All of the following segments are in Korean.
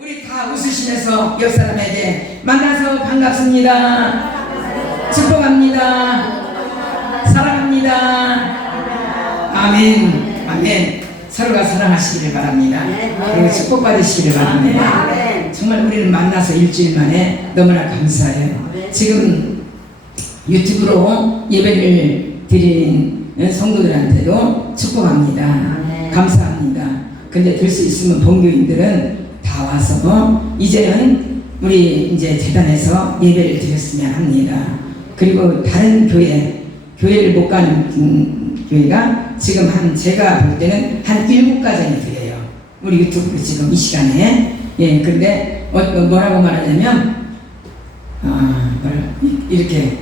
우리 다 웃으시면서 옆 사람에게 만나서 반갑습니다. 축복합니다. 사랑합니다. 아멘. 아멘. 서로가 사랑하시기를 바랍니다. 그리고 축복받으시기를 바랍니다. 정말 우리는 만나서 일주일 만에 너무나 감사해요. 지금 유튜브로 예배를 드린 성도들한테도 축복합니다. 감사합니다. 근데 될 수 있으면 본교인들은 다 와서 이제는 우리 이제 재단에서 예배를 드렸으면 합니다. 그리고 다른 교회를 못 가는 교회가 지금 제가 볼 때는 한 7가정이 드려요. 우리 유튜브로 지금 이 시간에. 예, 근데 뭐라고 말하냐면 이렇게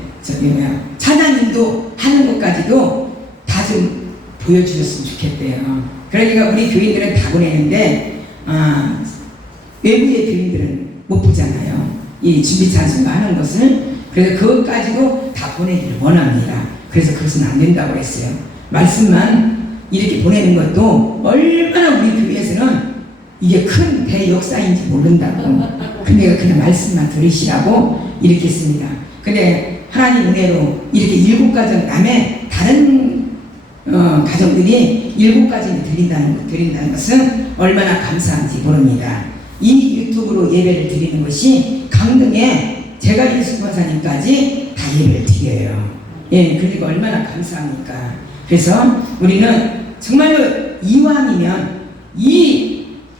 찬양인도 하는 것까지도 다 좀 보여주셨으면 좋겠대요. 그러니까 우리 교인들은 다 보내는데 외부의 교인들은 못 보잖아요. 이 준비 찬송가 하는 것을. 그래서 그것까지도 다 보내기를 원합니다. 그래서 그것은 안 된다고 그랬어요. 말씀만 이렇게 보내는 것도 얼마나 우리 교회에서는 이게 큰 대역사인지 모른다고. 근데 그냥 말씀만 들으시라고 이렇게 했습니다. 근데 하나님 은혜로 이렇게 7가정 남의 다른 가정들이 7가정이 드린다는 것은 얼마나 감사한지 모릅니다. 이 유튜브로 예배를 드리는 것이 강등에 제가 예수 권사님까지 다 예배를 드려요. 예, 그러니까 얼마나 감사합니까? 그래서 우리는 정말로 이왕이면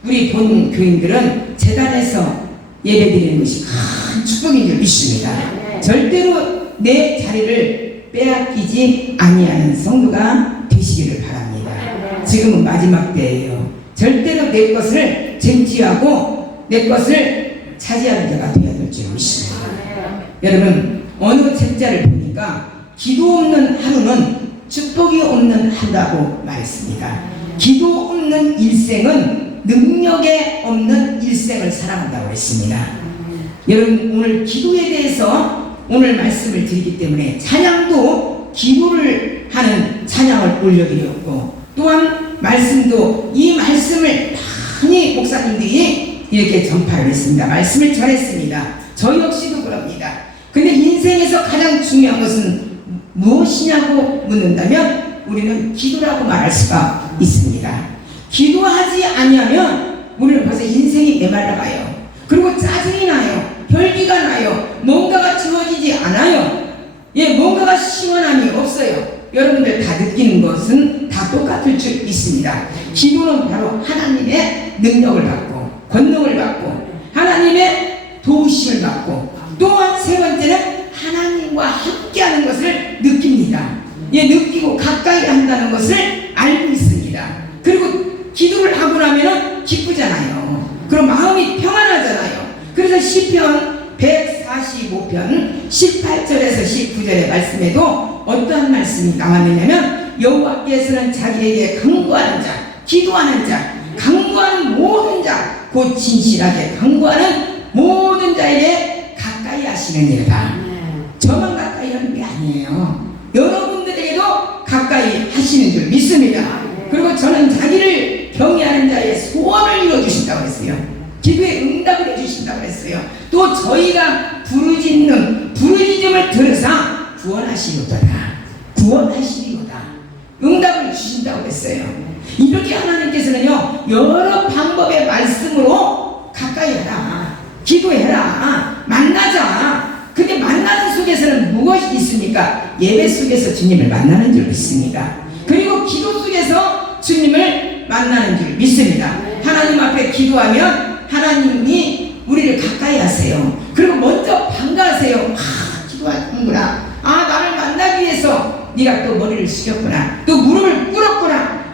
우리 본 교인들은 재단에서 예배 드리는 것이 큰 축복인 줄 믿습니다. 절대로 내 자리를 빼앗기지 아니하는 성도가 되시기를 바랍니다. 지금은 마지막 때예요. 절대로 내 것을 쟁취하고 내 것을 차지하는 자가 되어야 될 줄 믿습니다. 여러분, 어느 책자를 보니까 기도 없는 하루는 축복이 없는 하루라고 말했습니다. 기도 없는 일생은 능력에 없는 일생을 살아간다고 했습니다. 여러분, 오늘 기도에 대해서 오늘 말씀을 드리기 때문에 찬양도 기도를 하는 찬양을 올려드렸고, 또한 말씀도 이 말씀을 많이 목사님들이 이렇게 전파를 했습니다. 말씀을 전했습니다. 저 역시도 그럽니다. 근데 인생에서 가장 중요한 것은 무엇이냐고 묻는다면 우리는 기도라고 말할 수가 있습니다. 기도하지 아니하면 우리는 벌써 인생이 메말라가요. 그리고 짜증이 나요. 혈기가 나요. 뭔가가 지워지지 않아요. 예, 뭔가가 시원함이 없어요. 여러분들 다 느끼는 것은 다 똑같을 줄 믿습니다. 기도는 바로 하나님의 능력을 받고 권능을 받고 하나님의 도우심을 받고, 또한 세 번째는 하나님과 함께하는 것을 느낍니다. 예, 느끼고 가까이 한다는 것을 알고 있습니다. 그리고 기도를 하고 나면은 기쁘잖아요. 그럼 마음이 평안하잖아요. 그래서 시편 145편 18절에서 19절의 말씀에도 어떠한 말씀이 나왔느냐면, 여호와께서는 자기에게 간구하는 자, 기도하는 자, 간구하는 모든 자, 곧 진실하게 간구하는 모든 자에게 가까이 하시느니라. 저만 가까이 하는 게 아니에요. 여러분들에게도 가까이 하시는 줄 믿습니다. 그리고 저는 자기를 경외하는 자의 소원을 이루어주신다고 했어요. 기도에 응답을 해주신다고 했어요. 또 저희가 부르짖음을 들으사 구원하시리로다. 응답을 주신다고 했어요. 이렇게 하나님께서는요, 여러 방법의 말씀으로 가까이 하라, 기도해라, 만나자. 근데 만나는 속에서는 무엇이 있습니까? 예배 속에서 주님을 만나는 줄 믿습니다. 그리고 기도 속에서 주님을 만나는 줄 믿습니다. 하나님 앞에 기도하면 하나님이 우리를 가까이 하세요. 그리고 먼저 반가하세요. 기도하는구나. 나를 만나기 위해서 네가 또 머리를 숙였구나. 또 무릎을 꿇었구나.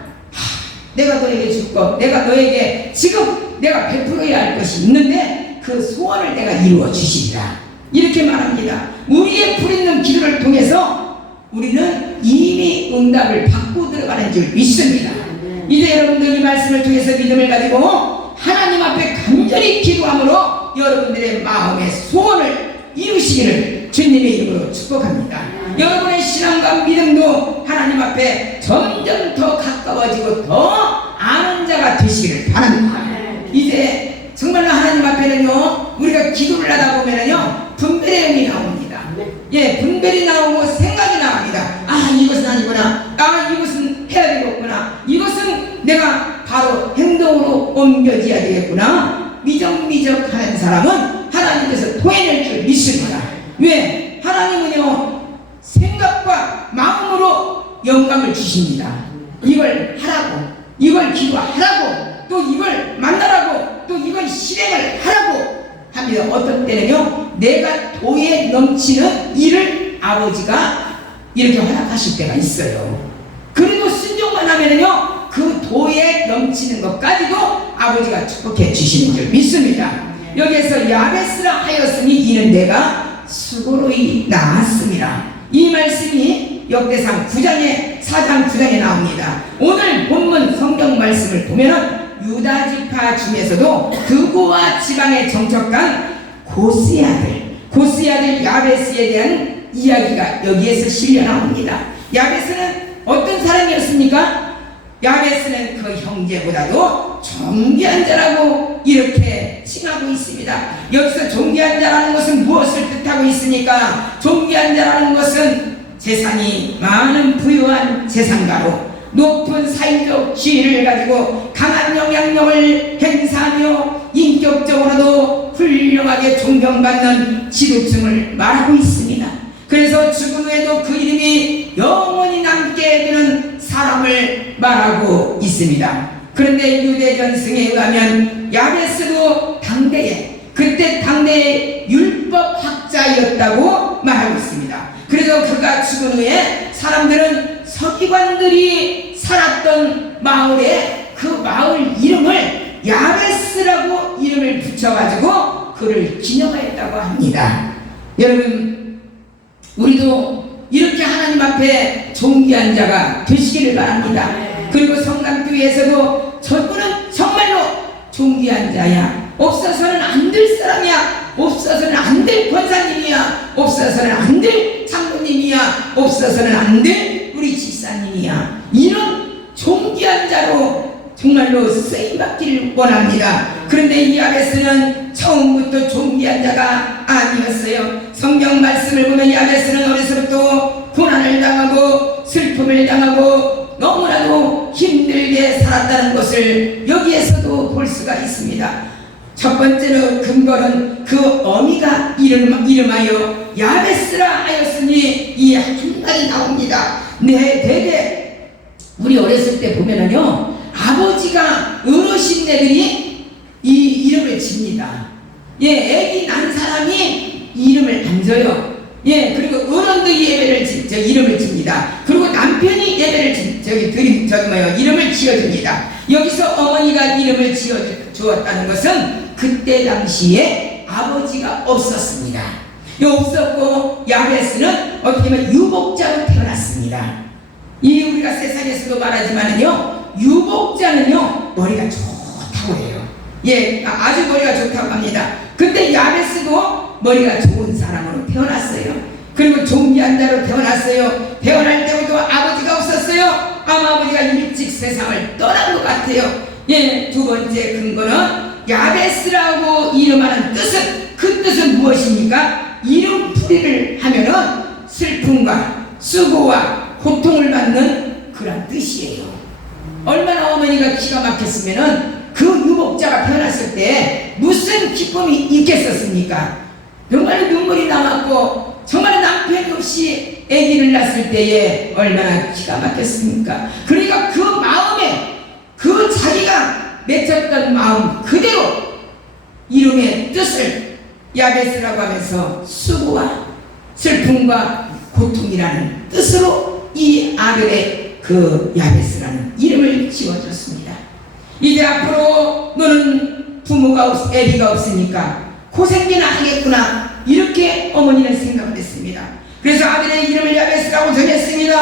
내가 너에게 줄 것, 내가 너에게 지금 내가 베풀어야 할 것이 있는데 그 소원을 내가 이루어 주시리라. 이렇게 말합니다. 우리의 풀있는 기도를 통해서 우리는 이미 응답을 받고 들어가는 줄 믿습니다. 이제 여러분들 이 말씀을 통해서 믿음을 가지고 하나님 앞에 간절히 기도함으로 여러분들의 마음의 소원을 이루시기를 주님의 이름으로 축복합니다. 여러분의 신앙과 믿음도 하나님 앞에 점점 더 가까워지고 더 아는 자가 되시기를 바랍니다. 이제 정말로 하나님 하다 보면은요 분별의 영이 나옵니다. 예, 분별이 나오고 생각이 나옵니다. 아, 이것은 아니구나. 아, 이것은 해야 되겠구나. 이것은 내가 바로 행동으로 옮겨져야 되겠구나. 미적미적 하는 사람은 하나님께서 도해낼 줄 믿습니다. 왜? 하나님은요 생각과 마음으로 영감을 주십니다. 이걸 하라고, 이걸 기도하라고, 또 이걸 만나라고, 또 이걸 실행을 하라고 합니다. 어떤 때는요 내가 도에 넘치는 일을 아버지가 이렇게 허락하실 때가 있어요. 그리고 순종만 하면은요 그 도에 넘치는 것까지도 아버지가 축복해 주시는 줄 믿습니다. 여기에서 야베스라 하였으니 이는 내가 수고로이 낳았습니다. 이 말씀이 역대상 9장에 4장 9장에 나옵니다. 오늘 본문 성경 말씀을 보면은 유다 지파 중에서도 드고와 지방에 정착한 고스의 아들 야베스에 대한 이야기가 여기에서 실려 나옵니다. 야베스는 어떤 사람이었습니까? 야베스는 그 형제보다도 존귀한 자라고 이렇게 칭하고 있습니다. 여기서 존귀한 자라는 것은 무엇을 뜻하고 있습니까? 존귀한 자라는 것은 재산이 많은 부유한 재산가로 높은 사회적 지위를 가지고 강한 영향력을 행사하며 인격적으로도 훌륭하게 존경받는 지도층을 말하고 있습니다. 그래서 죽은 후에도 그 이름이 영원히 남게 되는 사람을 말하고 있습니다. 그런데 유대전승에 의하면 야베스도 그때 당대의 율법학자였다고 말하고 있습니다. 그래서 그가 죽은 후에 사람들은 서기관들이 살았던 마을에 그 마을 이름을 야베스라고 이름을 붙여가지고 그를 기념하였다고 합니다. 여러분, 우리도 이렇게 하나님 앞에 존귀한 자가 되시기를 바랍니다. 그리고 성남교회에서도 저분은 정말로 존귀한 자야, 없어서는 안 될 사람이야, 없어서는 안 될 권사님이야, 없어서는 안 될 장로님이야, 없어서는 안 될 우리 집사님이야, 이런 존귀한 자로 정말로 쓰임받기를 원합니다. 그런데 이 야베스는 처음부터 존귀한 자가 아니었어요. 성경 말씀을 보면 야베스는 어려서부터 고난을 당하고 슬픔을 당하고 너무나도 힘들게 살았다는 것을 여기에서도 볼 수가 있습니다. 첫 번째로 근거는 그 어미가 이름하여 야베스라 하였으니 이 한 말이 나옵니다. 대개 우리 어렸을 때 보면은요 아버지가 어르신네들이 이 이름을 집니다. 예, 애기 난 사람이 이름을 안 줘요. 예, 그리고 어른들이 이름을 집니다. 그리고 남편이 이름을 지어줍니다. 여기서 어머니가 이름을 지어주었다는 것은 그때 당시에 아버지가 없었습니다. 없었고 야베스는 어떻게 보면 유복자로 태어났습니다. 이 우리가 세상에서도 말하지만은요 유복자는요 머리가 좋다고 해요. 예, 아주 머리가 좋다고 합니다. 근데 야베스도 머리가 좋은 사람으로 태어났어요. 그리고 존귀한 자로 태어났어요. 태어날 때부터 아버지가 없었어요. 아마 아버지가 일찍 세상을 떠난 것 같아요. 예, 두 번째 근거는 야베스라고 이름하는 뜻은, 그 뜻은 무엇입니까? 이름풀이를 하면은 슬픔과 수고와 고통을 받는 그런 뜻이에요. 얼마나 어머니가 기가 막혔으면은 그 유복자가 태어났을 때 무슨 기쁨이 있겠었습니까? 정말 눈물이 남았고 정말 남편이 없이 아기를 낳았을 때에 얼마나 기가 막혔습니까? 그러니까 그 마음에 그 자기가 맺혔던 마음 그대로 이름의 뜻을 야베스라고 하면서 수고와 슬픔과 고통이라는 뜻으로 이 아들의 그 야베스라는 이름을 지어줬습니다. 이제 앞으로 너는 애비가 없으니까 고생이나 하겠구나, 이렇게 어머니는 생각을 했습니다. 그래서 아들의 이름을 야베스라고 정했습니다.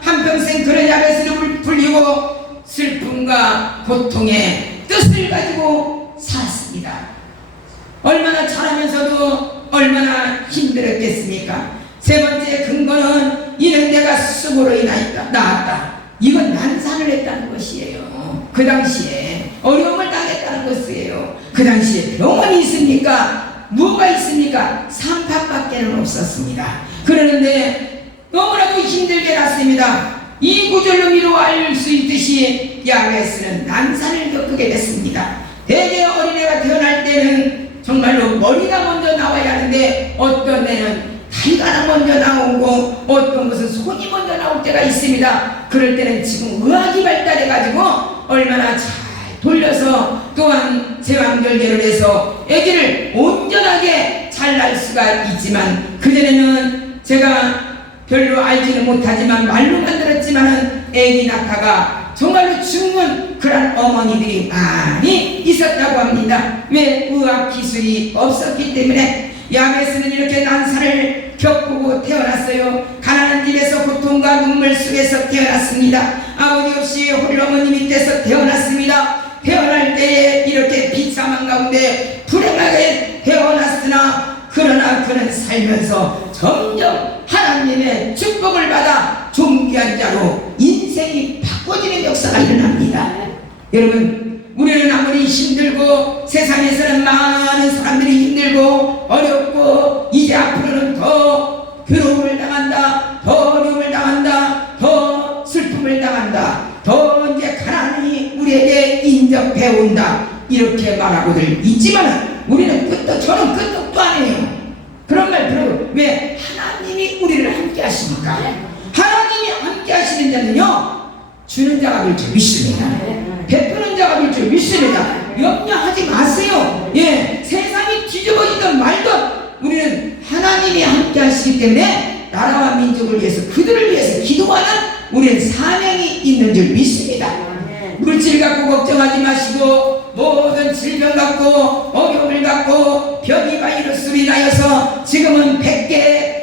한평생 그런 야베스를 불리고 슬픔과 고통의 뜻을 가지고 살았습니다. 얼마나 잘하면서도 얼마나 힘들었겠습니까? 세 번째 근거는 이는 내가 수고로 낳았다. 이건 난산을 했다는 것이에요. 그 당시에 어려움을 당했다는 것이에요. 그 당시에 병원이 있습니까? 뭐가 있습니까? 산밥밖에는 없었습니다. 그러는데 너무나도 힘들게 났습니다. 이 구절로 미루어 알 수 있듯이 야베스는 난산을 겪게 됐습니다. 대개 어린애가 태어날 때는 정말로 머리가 먼저 나와야 하는데 어떤 애는 다리가 먼저 나오고 어떤 것은 손이 먼저 나올 때가 있습니다. 그럴 때는 지금 의학이 발달해가지고 얼마나 잘 돌려서 또한 제왕절개를 해서 아기를 온전하게 잘 낳을 수가 있지만, 그전에는 제가 별로 알지는 못하지만 말로만 들었지만은 아기 낳다가 정말로 죽는 그런 어머니들이 많이 있었다고 합니다. 왜? 의학 기술이 없었기 때문에. 야베스는 이렇게 난산을 겪고 태어났어요. 가난한 집에서 고통과 눈물 속에서 태어났습니다. 아버지 없이 홀어머니 밑에서 태어났습니다. 태어날 때에 이렇게 비참한 가운데 불행하게 태어났으나 그러나 그는 살면서 점점 하나님의 축복을 받아 존귀한 자로 인생이 바꿔지는 역사가 일어납니다. 여러분, 우리는 아무리 힘들고 세상에서는 많은 사람들이 힘들고 어렵고 이제 앞으로는 더 괴로움을 당한다, 더 어려움을 당한다, 더 슬픔을 당한다, 더 이제 가난이 우리에게 인접해 온다, 이렇게 말하고들 있지만 우리는 저는 끄떡도 안 해요. 그런 말 들어요. 왜? 하나님이 우리를 함께 하십니까? 하나님이 함께 하시는 자는요, 주는 자가 될 줄 믿습니다. 베푸는 자가 될 줄 믿습니다. 염려하지 마세요. 예, 세상이 뒤집어지든 말든 우리는 하나님이 함께 하시기 때문에 나라와 민족을 위해서, 그들을 위해서 기도하는 우리는 사명이 있는 줄 믿습니다. 물질 갖고 걱정하지 마시고 모든 질병 갖고 어려움을 갖고 병이 바이러스로 인하여서 지금은 100개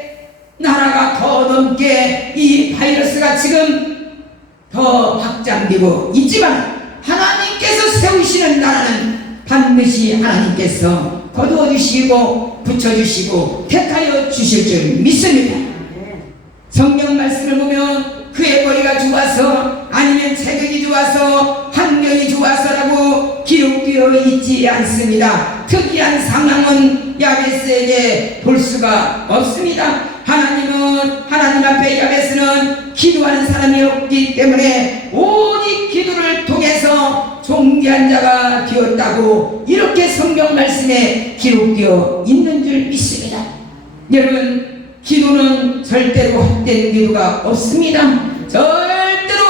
나라가 더 넘게 이 바이러스가 지금 더 확장되고 있지만 하나님께서 세우시는 나라는 반드시 하나님께서 거두어주시고 붙여주시고 택하여 주실 줄 믿습니다. 성경 말씀을 보면 그의 머리가 좋아서 아니면 체격이 좋아서 환경이 좋아서라고 기록되어 있지 않습니다. 특이한 상황은 야베스에게 볼 수가 없습니다. 하나님 앞에 야베스는 기도하는 사람이 없기 때문에 오직 기도를 통해서 존귀한 자가 되었다고 이렇게 성경 말씀에 기록되어 있는 줄 믿습니다. 여러분, 기도는 절대로 헛된 기도가 없습니다. 절대로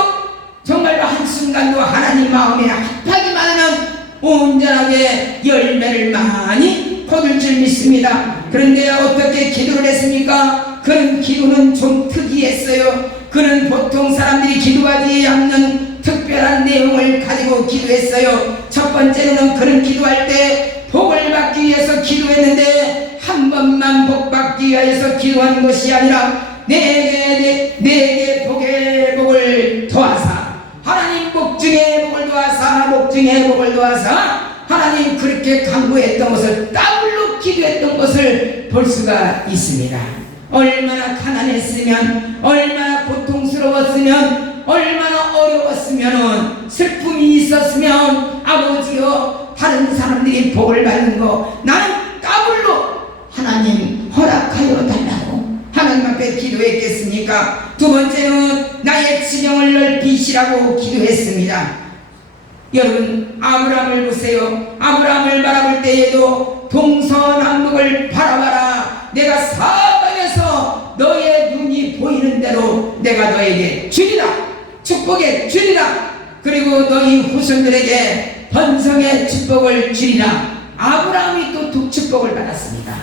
정말로 한순간도 하나님 마음에 합하기만 하면 온전하게 열매를 많이 거둘 줄 믿습니다. 그런데 어떻게 기도를 했습니까? 그런 기도는 좀 특이했어요. 그는 보통 사람들이 기도하지 않는 특별한 내용을 가지고 기도했어요. 첫 번째로는 그는 기도할 때 복을 받기 위해서 기도했는데 한 번만 복 받기 위해서 기도한 것이 아니라 내게 복의 복을 더하사, 하나님 복 중에 복을 더하사, 복 중에 복을 더하사, 하나님 그렇게 강구했던 것을 더블로 기도했던 것을 볼 수가 있습니다. 얼마나 가난했으면, 얼마나 고통스러웠으면, 얼마나 어려웠으면, 슬픔이 있었으면 아버지여 다른 사람들이 복을 받는 거 나는 더블로 하나님 허락하여 달라고 하나님 앞에 기도했겠습니까? 두 번째는 나의 지경을 넓히시라고 기도했습니다. 여러분, 아브라함을 보세요. 아브라함을 바라볼 때에도 동서남북을 바라봐라. 내가 사방에서 너의 눈이 보이는 대로 내가 너에게 주리라. 축복의 주리라. 그리고 너희 후손들에게 번성의 축복을 주리라. 아브라함이 또 축복을 받았습니다.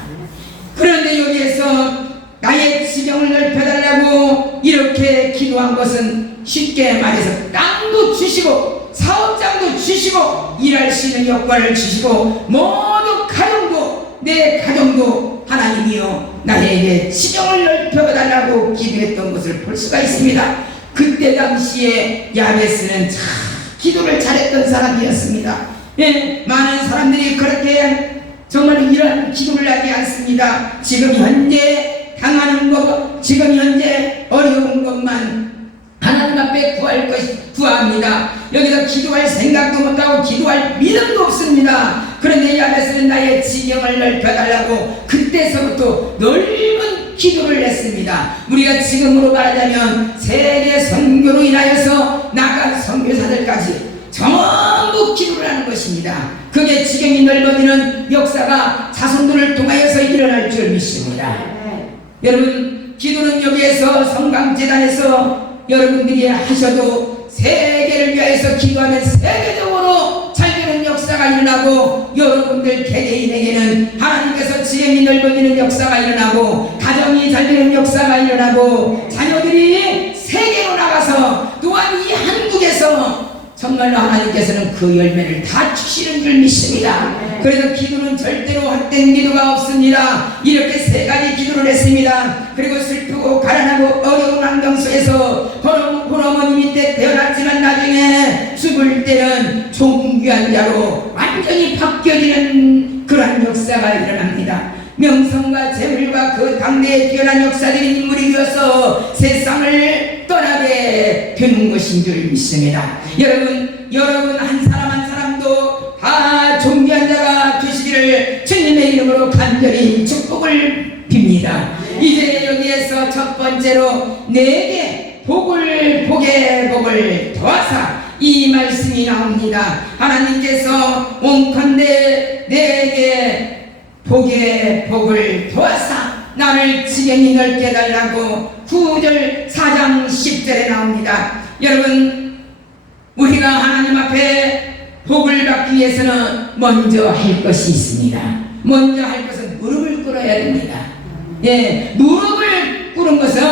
그런데 여기에서 나의 지경을 넓혀달라고 이렇게 기도한 것은 쉽게 말해서 땅도 주시고 사업장도 주시고 일할 수 있는 여건을 주시고 모두 가정도, 내 가정도 하나님이여 나에게 지경을 넓혀달라고 기도했던 것을 볼 수가 있습니다. 그때 당시에 야베스는 참 기도를 잘했던 사람이었습니다. 예, 많은 사람들이 그렇게 정말 이런 기도를 하지 않습니다. 지금 현재 당하는 것, 지금 현재 어려운 것만 하나님 앞에 구합니다. 여기서 기도할 생각도 못하고 기도할 믿음도 없습니다. 그런데 야베스는 나의 지경을 넓혀달라고 그때서부터 넓은 기도를 했습니다. 우리가 지금으로 말하자면 세계 선교로 인하여서 나간 선교사들까지 전부 기도를 하는 것입니다. 그게 지경이 넓어지는 역사가 자손들을 통하여서 일어날 줄 믿습니다. 여러분, 기도는 여기에서 성강재단에서 여러분들이 하셔도 세계를 위하여서 기도하면 세계적으로 잘 되는 역사가 일어나고, 여러분들 개개인에게는 하나님께서 지경이 넓어지는 역사가 일어나고, 가정이 잘 되는 역사가 일어나고, 자녀들이 세계로 나가서 또한 이 한국에서 정말로 하나님께서는 그 열매를 다 주시는 줄 믿습니다. 그래서 기도는 절대로 헛된 기도가 없습니다. 이렇게 세 가지 기도를 했습니다. 그리고 슬프고 가난하고 어려운 환경 속에서 홀어머니 밑에 태어났지만 나중에 죽을 때는 존귀한 자로 완전히 바뀌어지는 그러한 역사가 일어납니다. 명성과 재물과 그 당대에 뛰어난 역사적인 인물이 되어서 세상을 떠나게 되는 것인 줄 믿습니다. 여러분 한 사람 한 사람도 다 존귀한 자가 되시기를 주님의 이름으로 간절히 축복을 빕니다. 이제 여기에서 첫 번째로 내게 복을 더하사 이 말씀이 나옵니다. 하나님께서 온컨대 내게 복을 더하사 나를 지경이 넓게 해달라고 9절 4장 10절에 나옵니다. 여러분, 우리가 하나님 앞에 복을 받기 위해서는 먼저 할 것이 있습니다. 먼저 할 것은 무릎을 꿇어야 됩니다. 예, 무릎을 꿇은 것은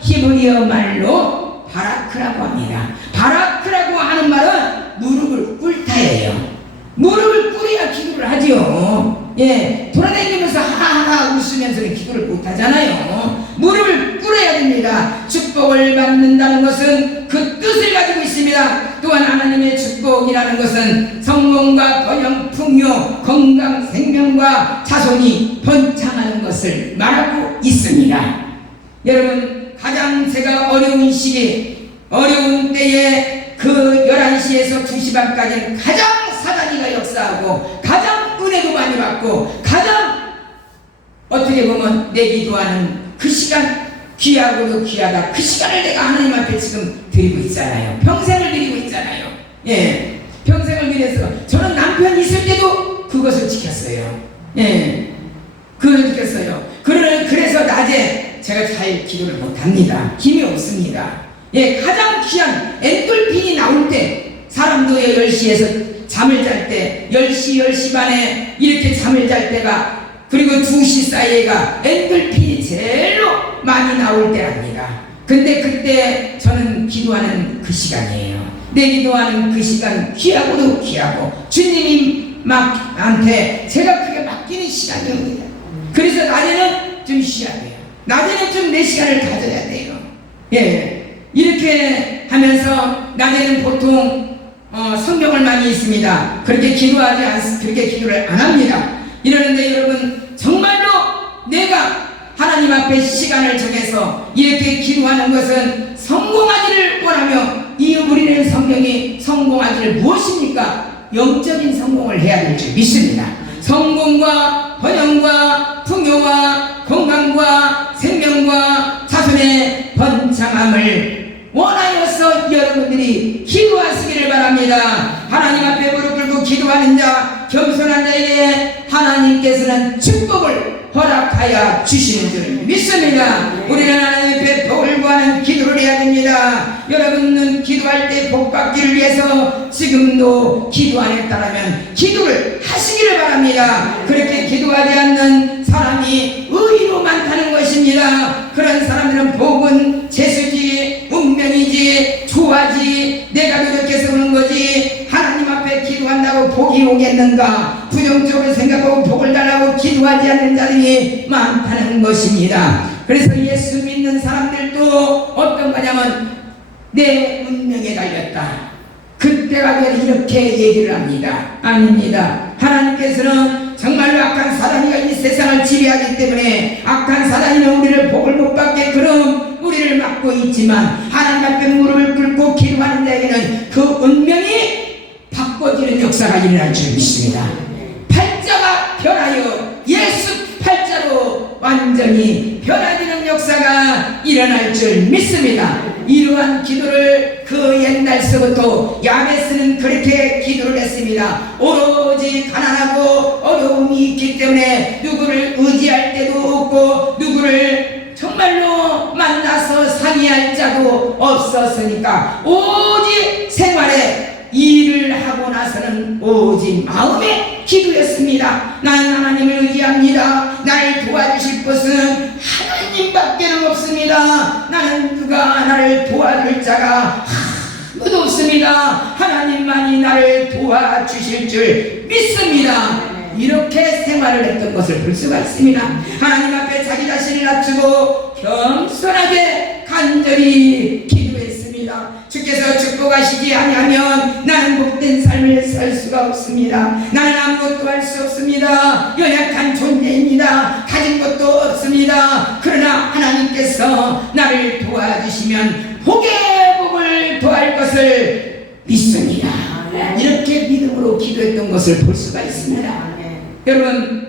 히브리어 말로 바라크라고 합니다. 바라크라고 하는 말은 무릎을 꿇다예요. 무릎을 꿇어야 기도를 하지요. 예, 돌아다니면서 하하하 웃으면서 기도를 못하잖아요. 무릎을 꿇어야 됩니다. 축복을 받는다는 것은 그 뜻을 가지고 있습니다. 또한 하나님의 축복이라는 것은 성공과 번영, 풍요, 건강, 생명과 자손이 번창하는 것을 말하고 있습니다. 여러분, 가장 제가 어려운 시기, 어려운 때에 그 11시에서 2시 반까지는 가장 사단이가 역사하고 가장 은혜도 많이 받고 가장 어떻게 보면 내 기도하는 그 시간 귀하고도 귀하다. 그 시간을 내가 하나님 앞에 지금 드리고 있잖아요. 평생을 드리고 있잖아요. 예, 평생을 드려서 저는 남편 있을 때도 그것을 지켰어요. 예, 그걸 지켰어요. 그래서 낮에 제가 잘 기도를 못합니다. 힘이 없습니다. 예, 가장 귀한 엔돌핀이 나올 때 사람도 10시에서 잠을 잘 때 10시 반에 이렇게 잠을 잘 때가, 그리고 2시 사이에가 엔돌핀이 제일로 많이 나올 때랍니다. 근데 그때 저는 기도하는 그 시간이에요. 내 기도하는 그 시간 귀하고도 귀하고 주님이 한테 제가 그게 맡기는 시간이옵니다. 그래서 낮에는 좀 쉬어야 돼요. 낮에는 좀 내 시간을 가져야 돼요. 예, 이렇게 하면서 낮에는 보통 성경을 많이 읽습니다. 그렇게 기도를 안 합니다. 이러는데 여러분, 정말로 내가 하나님 앞에 시간을 정해서 이렇게 기도하는 것은 성공하기를 원하며, 이 우리는 성경이 성공하기를 무엇입니까? 영적인 성공을 해야 될 줄 믿습니다. 성공과 번영과 풍요와 건강과 생명과 자손의 번창함을 원하여서 여러분들이 기도하시기를 바랍니다. 하나님 앞에 무릎 꿇고 기도하는 자, 겸손한 자에게 하나님께서는 축복을 허락하여 주시는 줄 믿습니다. 우리는 하나님 앞에 복을 구하는 기도를 해야 됩니다. 여러분은 기도할 때 복 받기를 위해서 지금도 기도 안 했다면 기도를 하시기를 바랍니다. 그렇게 기도하지 않는 사람이 의로 많다는 것입니다. 그런 사람들은 복은 재수지, 운명이지, 조화지, 내가 노력해서 오는 거지, 하나님 앞에 기도한다고 복이 오겠는가? 부정적으로 생각하고 복을 달라고 기도하지 않는 자들이 많다는 것입니다. 그래서 예수 믿는 사람들도 어떤 거냐면 내 운명에 달렸다, 그때가 되면 이렇게 얘기를 합니다. 아닙니다. 하나님께서는 정말로 악한 사단이가 이 세상을 지배하기 때문에 악한 사단이는 우리를 복을 못 받게 그럼 우리를 막고 있지만, 하나님 앞에 무릎을 꿇고 기도하는 자에게는 그 운명이 바꿔지는 역사가 일어날 줄 믿습니다. 변하여 예수 팔자로 완전히 변화되는 역사가 일어날 줄 믿습니다. 이러한 기도를 그 옛날서부터 야베스는 그렇게 기도를 했습니다. 오로지 가난하고 어려움이 있기 때문에 누구를 의지할 때도 없고 누구를 정말로 만나서 상의할 자도 없었으니까 오직 생활에 일을 하고 나서는 오직 마음에 기도했습니다. 나는 하나님을 의지합니다. 나를 도와주실 것은 하나님밖에는 없습니다. 나는 누가 나를 도와줄 자가 아무도 없습니다. 하나님만이 나를 도와주실 줄 믿습니다. 이렇게 생활을 했던 것을 볼 수가 있습니다. 하나님 앞에 자기 자신을 낮추고 겸손하게 간절히 기도했습니다. 주께서 축복하시지 아니하면 나는 복된 삶을 살 수가 없습니다. 나는 아무것도 할 수 없습니다. 연약한 존재입니다. 가진 것도 없습니다. 그러나 하나님께서 나를 도와주시면 복의 복을 더할 것을 믿습니다. 이렇게 믿음으로 기도했던 것을 볼 수가 있습니다. 여러분,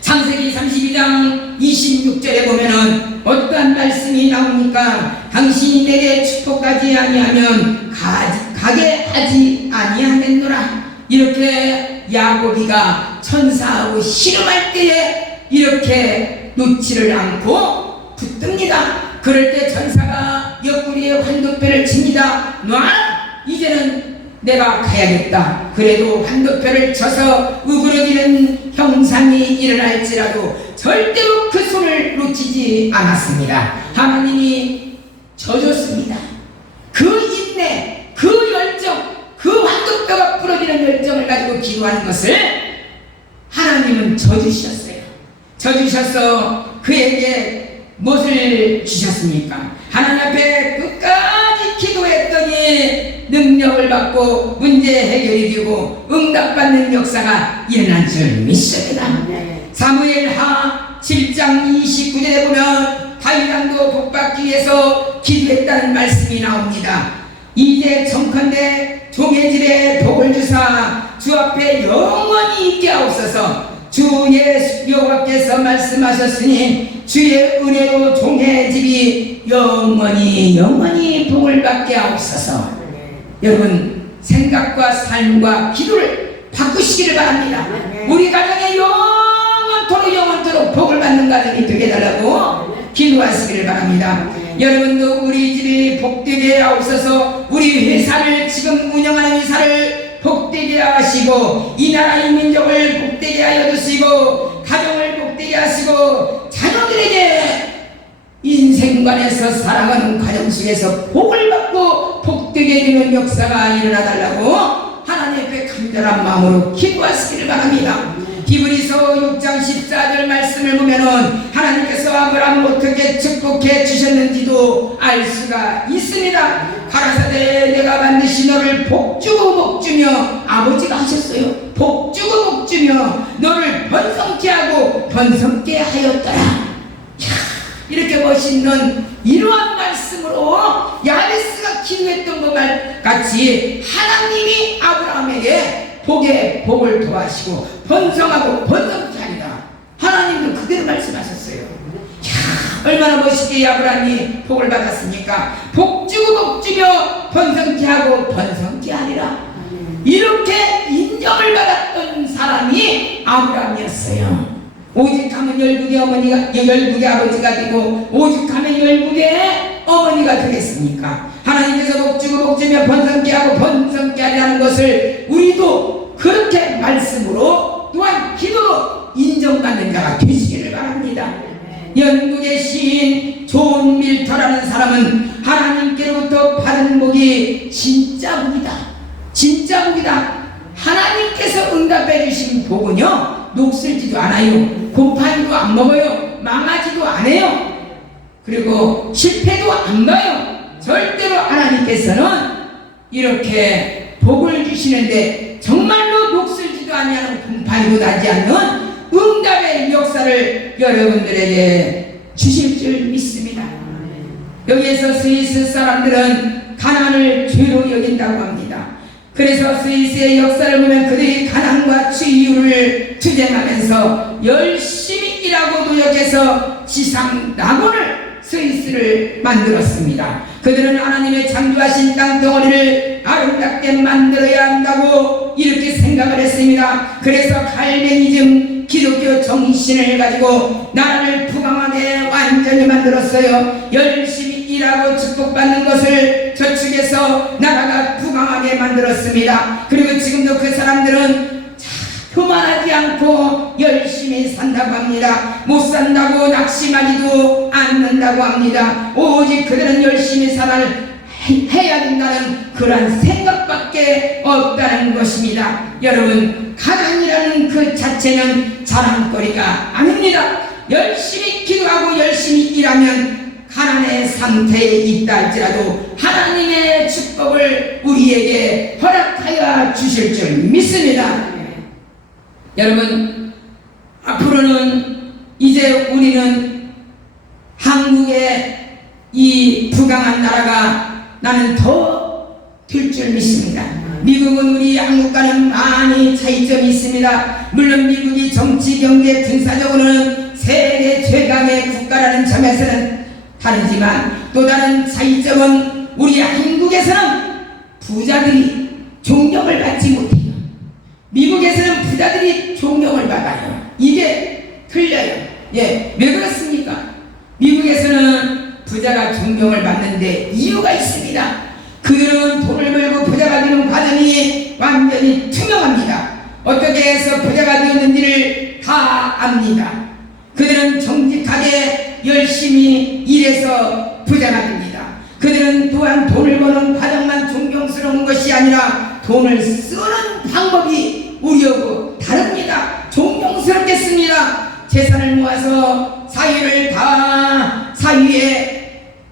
창세기 32장 26절에 보면은 어떠한 말씀이 나오니까 당신이 내게 축복하지 아니하면 가게 하지 아니하겠노라. 이렇게 야곱이가 천사하고 씨름할 때에 이렇게 놓지를 않고 붙듭니다. 그럴 때 천사가 옆구리에 환도뼈를 칩니다. 놔라! 이제는 내가 가야겠다. 그래도 환도뼈를 쳐서 우그러지는 형상이 일어날지라도 절대로 그 손을 놓치지 않았습니다. 하나님이 져줬습니다. 그 인내, 그 열정, 그 환도뼈가 부러지는 열정을 가지고 기도하는 것을 하나님은 져주셨어요. 져주셔서 그에게 무엇을 주셨습니까? 하나님 앞에 끝까지 기도했더니 능력을 받고 문제 해결이 되고 응답받는 역사가 일어난 줄 믿습니다. 사무엘하 7장 29절에 보면 다윗 왕도 복받기 위해서 기도했다는 말씀이 나옵니다. 이제 청컨대 종의 집에 복을 주사 주 앞에 영원히 있게 하옵소서. 주 여호와께서 말씀하셨으니 주의 은혜로 종의 집이 영원히 복을 받게 하옵소서. 여러분, 생각과 삶과 기도를 바꾸시기를 바랍니다. 우리 가정에 영원토록 복을 받는 가정이 되게 해달라고 기도하시기를 바랍니다. 여러분도 우리 집이 복되게 하옵소서. 우리 회사를 지금 운영하는 회사를 복되게 하시고 이 나라 이 민족을 복되게 하여 주시고 가정을 복되게 하시고 자녀들에게 인생관에서 살아가는 과정 속에서 복을 받고 복되게 되는 역사가 일어나달라고 하나님 앞에 간절한 마음으로 기도하시기를 바랍니다. 히브리서 6장 14절 말씀을 보면은 하나님께서 아브라함을 어떻게 축복해 주셨는지도 알 수가 있습니다. 가라사대 내가 반드시 너를 복주며 아버지가 하셨어요. 복주며 너를 번성케 하고 번성케 하였더라. 이렇게 멋있는 이러한 말씀으로 야베스가 기도했던 것과 같이 하나님이 아브라함에게 복에 복을 더하시고 번성하고 번성케 하리라. 하나님도 그대로 말씀하셨어요. 얼마나 멋있게 아브라함이 복을 받았습니까? 복주며 번성케 하고 번성케 하리라. 이렇게 인정을 받았던 사람이 아브라함이었어요. 오직하면 열국의 아버지가 되고 오직하면 열국의 어머니가 되겠습니까? 하나님께서 복주며 번성케 하고 번성케 하리라는 것을 우리도 그렇게 말씀으로 또한 기도로 인정받는 자가 되시기를 바랍니다. 영국의 시인 존 밀터라는 사람은 하나님께로부터 받은 복이 진짜 복이다. 진짜 복이다. 하나님께서 응답해 주신 복은요 녹슬지도 않아요. 곰팡이도 안 먹어요. 망하지도 않아요. 그리고 실패도 안 봐요. 절대로 하나님께서는 이렇게 복을 주시는데 정말로 녹슬지도 아니하는 곰팡이도 나지 않는 응답의 역사를 여러분들에게 주실 줄 믿습니다. 여기에서 스위스 사람들은 가난을 죄로 여긴다고 합니다. 그래서 스위스의 역사를 보면 그들이 가난과 치유를 투쟁하면서 열심히 일하고 노력해서 지상 낙원을 스위스를 만들었습니다. 그들은 하나님의 창조하신 땅덩어리를 아름답게 만들어야 한다고 이렇게 생각을 했습니다. 그래서 칼빈이즘 기독교 정신을 가지고 나라를 부강하게 완전히 만들었어요. 열심히 일하고 축복받는 것을 저축해서 나라가 부강하게 만들었습니다. 그리고 지금도 그 사람들은 교만하지 않고 열심히 산다고 합니다. 못 산다고 낙심하지도 않는다고 합니다. 오직 그들은 열심히 해야 된다는 그러한 생각밖에 없다는 것입니다. 여러분, 가난이라는 그 자체는 자랑거리가 아닙니다. 열심히 기도하고 열심히 일하면 가난의 상태에 있다 할지라도 하나님의 축복을 우리에게 허락하여 주실 줄 믿습니다. 여러분, 앞으로는 이제 우리는 한국의 이 부강한 나라가 나는 더 될 줄 믿습니다. 미국은 우리 한국과는 많이 차이점이 있습니다. 물론 미국이 정치, 경제, 군사적으로는 세계 최강의 국가라는 점에서는 다르지만 또 다른 차이점은 우리 한국에서는 부자들이 존경을 받지 못해요. 미국에서는 부자들이 존경을 받아요. 이게 틀려요. 왜 그렇습니까? 미국에서는 부자가 존경을 받는데 이유가 있습니다. 그들은 돈을 벌고 부자가 되는 과정이 완전히 투명합니다. 어떻게 해서 부자가 되었는지를 다 압니다. 그들은 정직하게 열심히 일해서 부자가 됩니다. 그들은 또한 돈을 버는 과정만 존경스러운 것이 아니라 돈을 쓰는 방법이 우리하고 다릅니다. 존경스럽게 씁니다. 재산을 모아서 사위에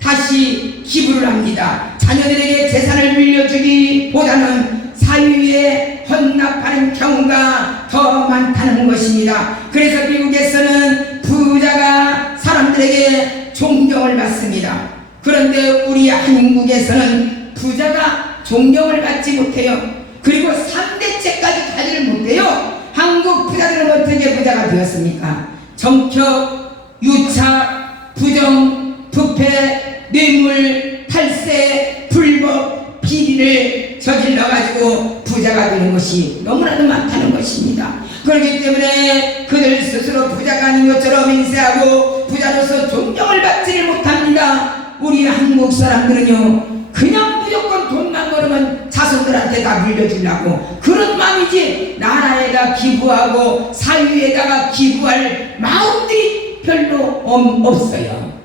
다시 기부를 합니다. 자녀들에게 재산을 물려주기보다는 사위에 헌납하는 경우가 더 많다는 것입니다. 그래서 미국에서는 부자가 사람들에게 존경을 받습니다. 그런데 우리 한국에서는 부자가 존경을 받지 못해요. 그리고 3대째까지 가지를 못해요. 한국 부자들은 어떻게 부자가 되었습니까? 정적, 유착, 부정, 부패, 뇌물, 탈세, 불법, 비리를 저질러가지고 부자가 되는 것이 너무나도 많다는 것입니다. 그렇기 때문에 그들 스스로 부자가 아닌 것처럼 맹세하고 부자로서 존경을 받지를 못합니다. 우리 한국 사람들은요, 그냥 무조건 돈만 벌으면 자손들한테 다 물려주려고 그런 마음이지 나라에다 기부하고 사회에다가 기부할 마음들이 별로 없어요.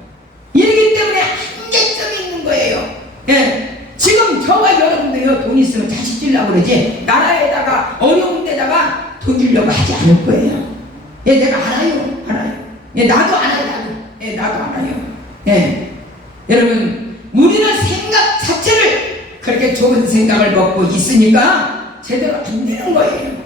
이러기 때문에 한계점이 있는 거예요. 지금 저와 여러분들이요, 돈 있으면 자식 주려고 그러지 나라에다가 어려운 데다가 돈 주려고 하지 않을 거예요. 내가 알아요. 나도 알아요. 나도 알아요. 여러분, 우리는 생각 자체를 그렇게 좋은 생각을 먹고 있으니까 제대로 안 되는 거예요.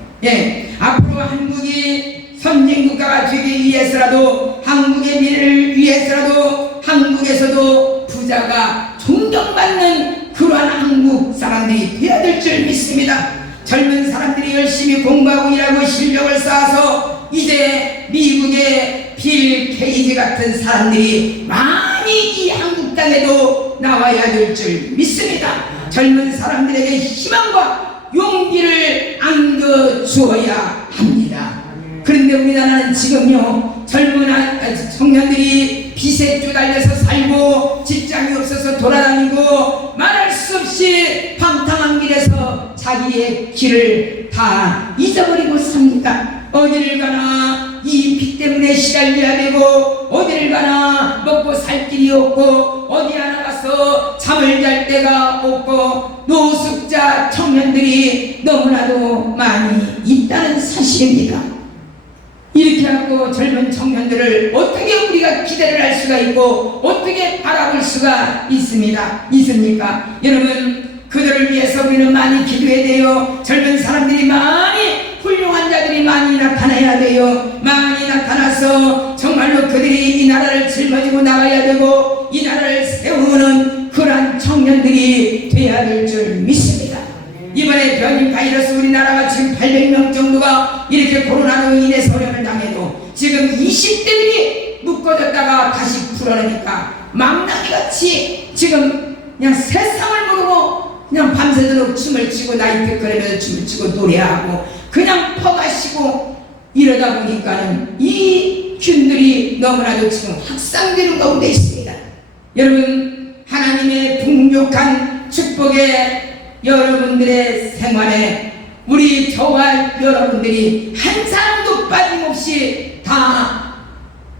앞으로 한국이 선진국가가 되기 위해서라도, 한국의 미래를 위해서라도 한국에서도 부자가 존경받는 그러한 한국 사람들이 되어야 될 줄 믿습니다. 젊은 사람들이 열심히 공부하고 일하고 실력을 쌓아서 이제 미국의 빌 게이츠 같은 사람들이 많이 이 한국 땅에도 나와야 될 줄 믿습니다. 젊은 사람들에게 희망과 용기를 안겨주어야 합니다. 그런데 우리나라는 지금요, 젊은 청년들이 빚에 쪼달려서 살고 직장이 없어서 돌아다니고 말할 수 없이 방탕한 길에서 자기의 길을 다 잊어버리고 삽니다. 어디를 가나 이 빚 때문에 시달려야 되고, 어디를 가나 먹고 살 길이 없고, 어디 하나 가서 잠을 잘 데가 없고, 노숙자 청년들이 너무나도 많이 있다는 사실입니다. 이렇게 하고 젊은 청년들을 어떻게 우리가 기대를 할 수가 있고 어떻게 바라볼 수가 있습니까? 여러분, 그들을 위해서 우리는 많이 기도해야 돼요. 젊은 사람들이 많이, 훌륭한 자들이 많이 나타나야 돼요. 많이 나타나서 정말로 그들이 이 나라를 짊어지고 나가야 되고 이 나라를 세우는 그러한 청년들이 되어야 될 줄 믿습니다. 이번에 변이 바이러스 우리나라가 지금 800명 정도가 이렇게 코로나로 인해서 어려움을 당해도 지금 20대들이 묶어졌다가 다시 풀어내니까 망나니같이 지금 그냥 세상을 모르고 그냥 밤새도록 춤을 추고 나이트클럽에서 춤을 추고 노래하고 그냥 퍼가시고 이러다 보니까는 이 균들이 너무나도 지금 확산되는 가운데 있습니다. 여러분, 하나님의 풍족한 축복에 여러분들의 생활에 우리 저와 여러분들이 한 사람도 빠짐없이 다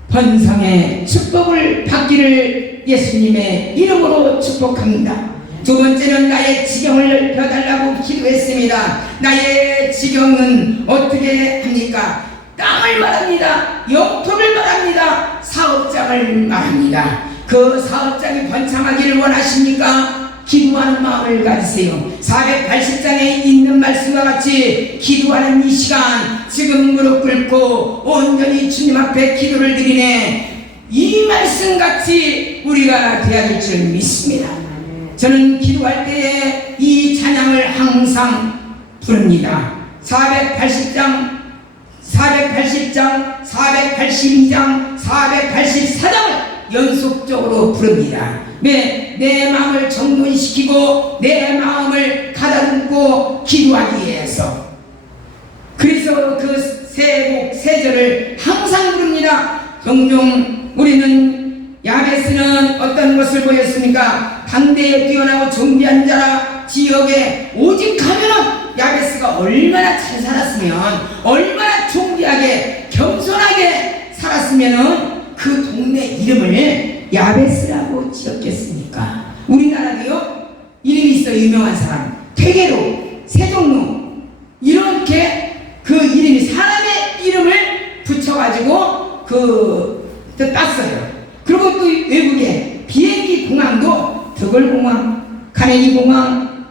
번성의 축복을 받기를 예수님의 이름으로 축복합니다. 두 번째는 나의 지경을 넓혀달라고 기도했습니다. 나의 지경은 어떻게 합니까? 땅을 말합니다. 영토를 말합니다. 사업장을 말합니다. 그 사업장이 번창하기를 원하십니까? 기도하는 마음을 가지세요. 480장에 있는 말씀과 같이 기도하는 이 시간, 지금 무릎 꿇고 온전히 주님 앞에 기도를 드리네, 이 말씀같이 우리가 되어야 될 줄 믿습니다. 저는 기도할 때에 이 찬양을 항상 부릅니다. 480장, 482장, 484장을 연속적으로 부릅니다. 내 마음을 정돈시키고 내 마음을 가다듬고 기도하기 위해서. 그래서 그 세 곡, 세 절을 항상 부릅니다. 종종 우리는 야베스는 어떤 것을 보였습니까? 당대에 뛰어나고 존귀한 자라 지역에 오직 하면은 야베스가 얼마나 잘 살았으면, 얼마나 존귀하게 겸손하게 살았으면은 그 동네 이름을 야베스라고 지었겠습니까? 우리나라도요, 이름이 있어. 유명한 사람, 퇴계로, 세종로, 이렇게 그 이름이, 사람의 이름을 붙여가지고 땄어요. 그리고 또 외국에 비행기 공항도 더글공항, 카네기 공항,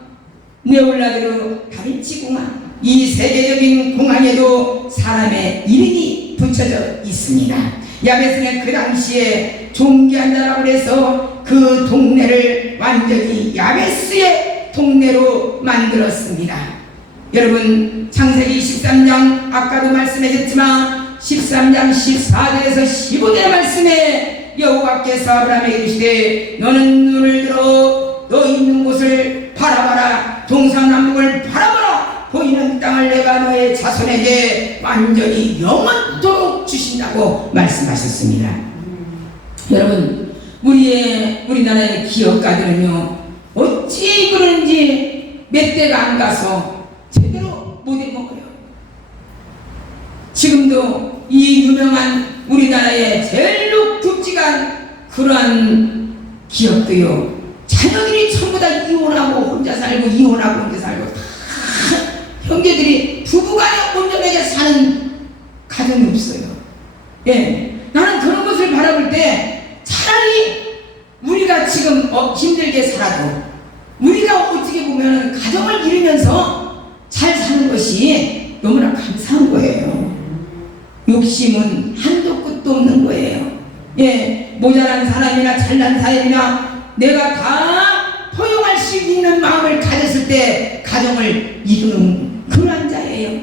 네올라드로 다빈치 공항, 이 세계적인 공항에도 사람의 이름이 붙여져 있습니다. 야베스는 그 당시에 존귀한 자라고 해서 그 동네를 완전히 야베스의 동네로 만들었습니다. 여러분, 창세기 13장 아까도 말씀하셨지만 13장 14절에서 15절의 말씀에 여호와께서 아브라함에게 이르시되 너는 눈을 들어 너 있는 곳을 바라봐라. 동서남북을 바라봐라. 보이는 땅을 내가 너의 자손에게 완전히 영원토록 주신다고 말씀하셨습니다. 여러분, 우리나라의 기업가들은요, 어찌 그런지 몇 대가 안 가서 제대로 못 해먹어요. 지금도 이 유명한 우리나라의 제일로 굵직한 그러한 기업도요, 자녀들이 전부 다 이혼하고 혼자 살고, 이혼하고 혼자 살고, 다 형제들이 부부간에 온전하게 사는 가정이 없어요. 예, 나는 그런 것을 바라볼 때 차라리 우리가 지금 힘들게 살아도 우리가 어떻게 보면 가정을 이루면서 잘 사는 것이 너무나 감사한 거예요. 욕심은 한도 끝도 없는 거예요. 예, 모자란 사람이나 잘난 사람이나 내가 다 포용할 수 있는 마음을 가졌을 때 가정을 이루는 그런 자예요.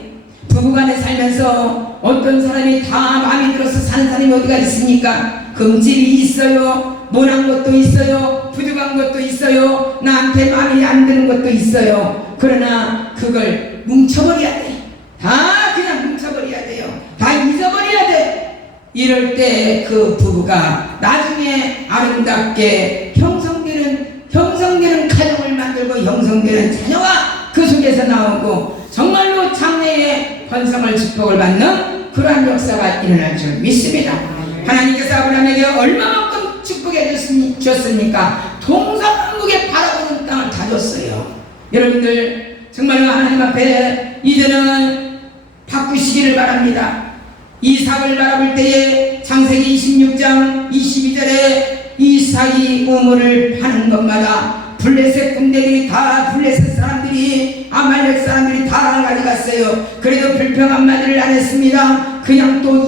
부부간에 살면서 어떤 사람이 다 마음에 들어서 사는 사람이 어디가 있습니까? 금집이 있어요. 모난 것도 있어요. 부족한 것도 있어요. 나한테 마음이 안 드는 것도 있어요. 그러나 그걸 뭉쳐버려야 돼. 다 그냥 뭉쳐버려야 돼요. 다 잊어버려야 돼. 이럴 때 그 부부가 나중에 아름답게 형성되는 가정을 만들고 형성되는 자녀가 그 속에서 나오고 정말로 장래의 번성을 축복을 받는 그러한 역사가 일어날 줄 믿습니다. 하나님께서 아브라함에게 얼마만큼 축복해 주셨습니까? 동서남북에 바라보는 땅을 다 줬어요. 여러분들 정말로 하나님 앞에 이제는 바꾸시기를 바랍니다. 이삭을 바라볼 때에 창세기 26장 22절에 이삭이 우물을 파는 것마다 블레셋 군대들이 다, 블레셋 사람들이, 아말렉 사람들이 다 가져갔어요. 그래도 불평한 말들을 안 했습니다. 그냥 또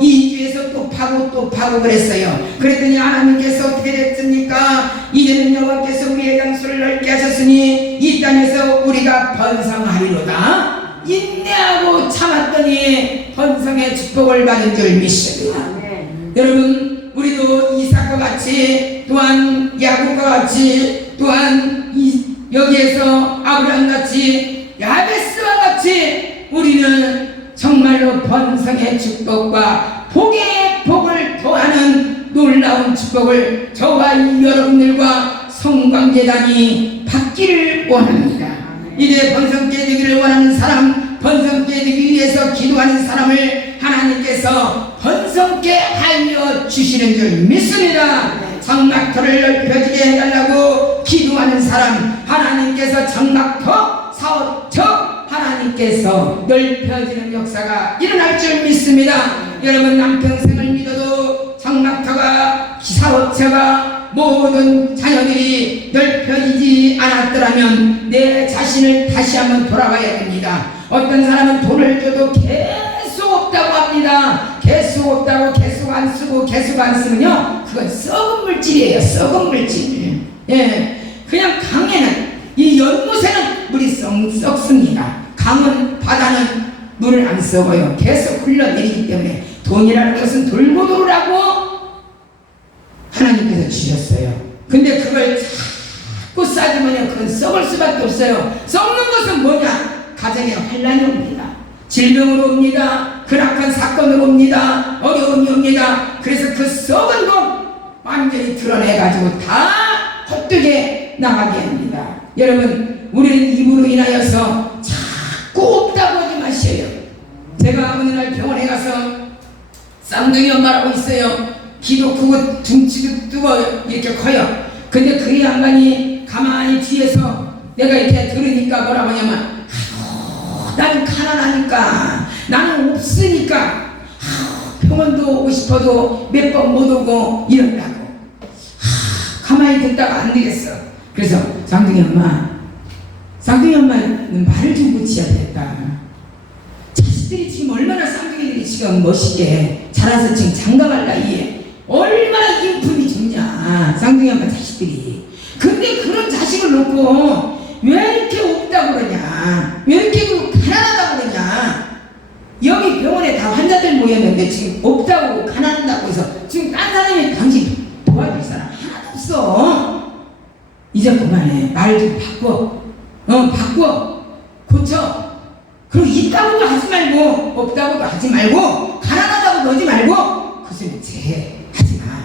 이주해서 또 파고 그랬어요. 그랬더니 하나님께서 어떻게 됐습니까? 이제는 여호와께서 우리의 장소를 넓게 하셨으니 이 땅에서 우리가 번성하리로다. 인내하고 참았더니 번성의 축복을 받은 줄 믿습니다. 여러분, 우리도 이삭과 같이, 또한 야곱과 같이, 또한 여기에서 아브라함 같이, 야베스와 같이 우리는 정말로 번성의 축복과 복의 복을 더하는 놀라운 축복을 저와 여러분들과 성광재단이 받기를 원합니다. 이제 번성케 되기를 원하는 사람, 번성케 되기 위해서 기도하는 사람을 하나님께서 번성케 하여 주시는 줄 믿습니다. 장막터를 넓혀지게 해달라고 기도하는 사람, 하나님께서 장막터, 사업터 하나님께서 넓혀지는 역사가 일어날 줄 믿습니다. 여러분, 남평생을 믿어도 장막터가, 사업처가, 모든 자녀들이 넓혀지지 않았더라면 내 자신을 다시 한번 돌아봐야 됩니다. 어떤 사람은 돈을 줘도 계속 없다고 합니다. 계속 없다고, 계속 안 쓰고, 계속 안 쓰면요, 그건 썩은 물질이에요. 썩은 물질. 그냥 강에는, 이 연못에는 물이 썩습니다. 강은, 바다는 물을 안 썩어요. 계속 흘러내리기 때문에 돈이라는 것은 돌고 돌으라고 하나님께서 주셨어요. 근데 그걸 자꾸 쌓으면 그건 썩을 수밖에 없어요. 썩는 것은 뭐냐? 가정에 환난이 옵니다. 질병으로 옵니다. 극악한 사건으로 옵니다. 어려움이 옵니다. 그래서 그 썩은 돈 완전히 드러내가지고 다 헛되게 나가게 합니다. 여러분, 우리는 입으로 인하여서 자꾸 없다고 하지 마셔요. 제가 어느 날 병원에 가서 쌍둥이 엄마라고 있어요. 키도 크고 등치도 뜨고 이렇게 커요. 근데 그 양반이 가만히 뒤에서 내가 이렇게 들으니까 뭐라고 하냐면, 나는 가난하니까, 나는 없으니까 병원도 오고 싶어도 몇 번 못 오고 이런다고. 가만히 듣다가 안 되겠어. 그래서 쌍둥이 엄마는 말을 좀 고쳐야 되겠다. 자식들이 지금 얼마나, 쌍둥이들이 지금 멋있게 자라서 지금 장가갈 나이에 얼마나 인품이 좋냐, 쌍둥이 엄마 자식들이. 근데 그런 자식을 놓고 왜 이렇게 없다고 그러냐, 왜 이렇게 가난하다고 그러냐. 여기 병원에 다 환자들 모였는데 지금 없다고 가난하다고 해서 지금 딴 사람이 당신 도와줄 사람 하나도 없어. 이제 그만해. 말 좀 바꿔. 고쳐. 그리고 있다고도 하지 말고, 없다고도 하지 말고, 가난하다고도 하지 말고, 그 소리 하지 마.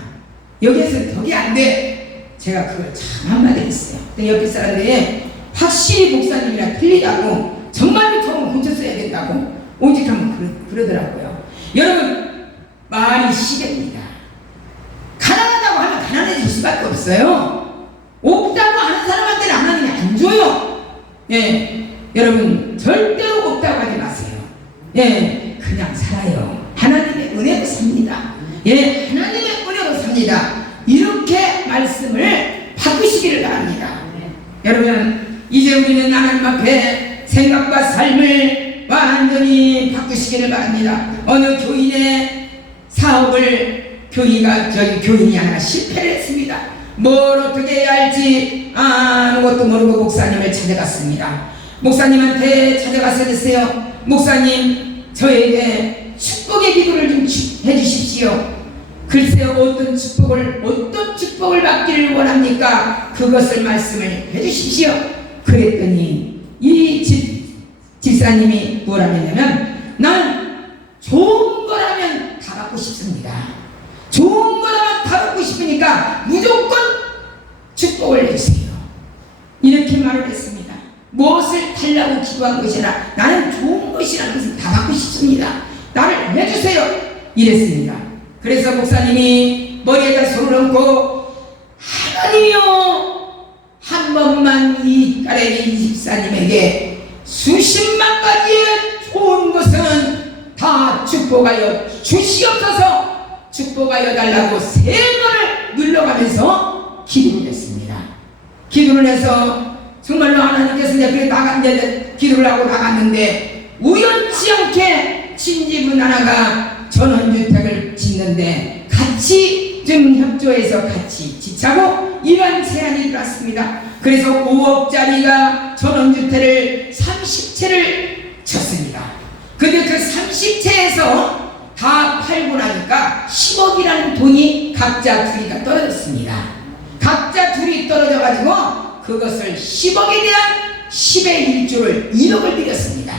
여기에서는 덕이 안 돼. 제가 그걸 참 한마디 했어요. 근데 옆에 사람들이 확실히 목사님이랑 틀리다고, 정말로 저건 고쳤어야 된다고 오직하면 그러더라고요. 여러분, 말이 시대입니다. 가난하다고 하면 가난해질 수밖에 없어요. 없다고 하는 사람한테는 하나님이 안 줘요. 여러분, 절대로 없다고 하지 마세요. 그냥 살아요. 하나님의 은혜로 삽니다. 하나님의 은혜로 삽니다. 이렇게 말씀을 바꾸시기를 바랍니다. 여러분, 이제 우리는 하나님 앞에 생각과 삶을 완전히 바꾸시기를 바랍니다. 어느 교인의 사업을 교인이 하나 실패를 했습니다. 뭘 어떻게 해야 할지 아무것도 모르고 목사님을 찾아갔습니다. 목사님한테 찾아가서 했어요. 목사님, 저에게 축복의 기도를 좀 해주십시오. 글쎄요, 어떤 축복을 받기를 원합니까? 그것을 말씀을 해주십시오. 그랬더니 이 집사님이 뭐라고 했냐면, 난 좋은 거라면 다 받고 싶습니다. 좋은 거라면 다 받고 싶으니까 무조건 축복을 해주세요. 이렇게 말을 했습니다. 무엇을 달라고 기도한 것이라, 나는 좋은 것이라는 것을 다 받고 싶습니다. 나를 해주세요. 이랬습니다. 그래서 목사님이 머리에다 손을 얹고, 하나님이여, 한 번만 이 딸에게, 이 집사님에게 수십만 가지의 좋은 것은 다 축복하여 주시옵소서. 축복하여 달라고 3번을 눌러가면서 기도를 했습니다. 기도를 해서 정말로 하나님께서 이제 기도를 하고 나갔는데, 우연치 않게 친지분 하나가 전원주택을 짓는데 같이 좀 협조해서 같이 짓자고 이러한 제안이 들어왔습니다. 그래서 5억짜리가 전원주택을 30채를 쳤습니다. 근데 그 30채에서 다 팔고 나니까 10억이라는 돈이 각자 둘이가 떨어졌습니다. 각자 둘이 떨어져가지고 그것을 10억에 대한 10의 1조를 1억을 드렸습니다.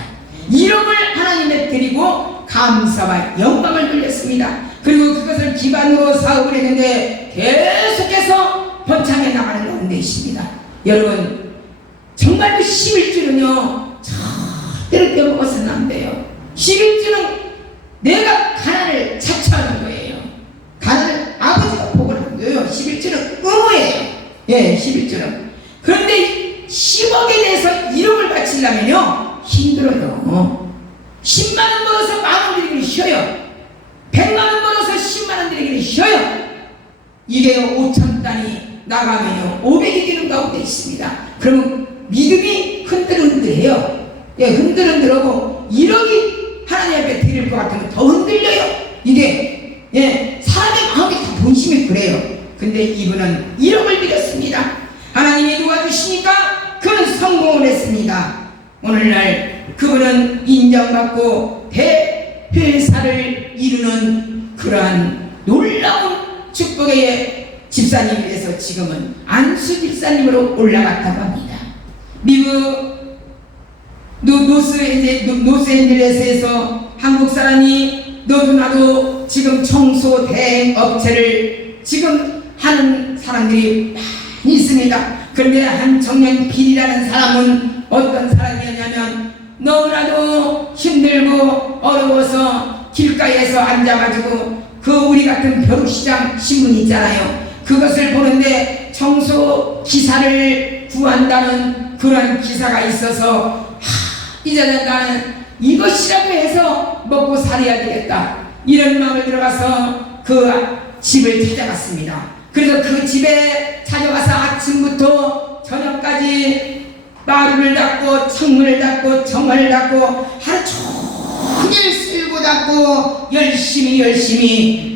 1억을 하나님께 드리고 감사와 영광을 돌렸습니다. 그리고 그것을 기반으로 사업을 했는데 계속해서 번창해 나가는 가운데 있습니다. 여러분, 정말 그 11조는요 절대로 떼먹어서는 안 돼요. 11조는 내가 가난을 자처하는 거예요. 가난을 아버지가 보고는 안 돼요. 11조는 의무예요. 예, 11조는. 그런데 10억에 대해서 1억을 바치려면요 힘들어요. 10만원 벌어서 만원 드리기는 쉬워요. 100만원 벌어서 10만원 드리기는 쉬워요. 이게 5,000단이 나가면요 500이 되는 가운데 있습니다. 그러면 믿음이 흔들흔들해요. 예, 흔들흔들하고 1억이 하나님 앞에 드릴 것 같으면 더 흔들려요. 이게 예, 사람의 마음이 다 본심이 그래요. 근데 이분은 1억을 드렸습니다. 하나님이 도와주시니까 그는 성공을 했습니다. 오늘날 그분은 인정받고 대회사를 이루는 그러한 놀라운 축복의 집사님이 돼서 지금은 안수 집사님으로 올라갔다고 합니다. 미국 로스앤젤레스에서 한국 사람이 너도 나도 지금 청소 대행 업체를 지금 하는 사람들이 많이 있습니다. 그런데 한 청년 빌이라는 사람은 어떤 사람이었냐면 너무나도 힘들고 어려워서 길가에서 앉아가지고 그 우리 같은 벼룩시장 신문 있잖아요. 그것을 보는데 청소 기사를 구한다는 그런 기사가 있어서 이제는 나는 이것이라고 해서 먹고 살아야 되겠다 이런 마음을 들어가서 그 집을 찾아갔습니다. 그래서 그 집에 찾아가서 아침부터 저녁까지 마루를 닦고 창문을 닦고 정화를 닦고 하루 종일 쓸고 닦고 열심히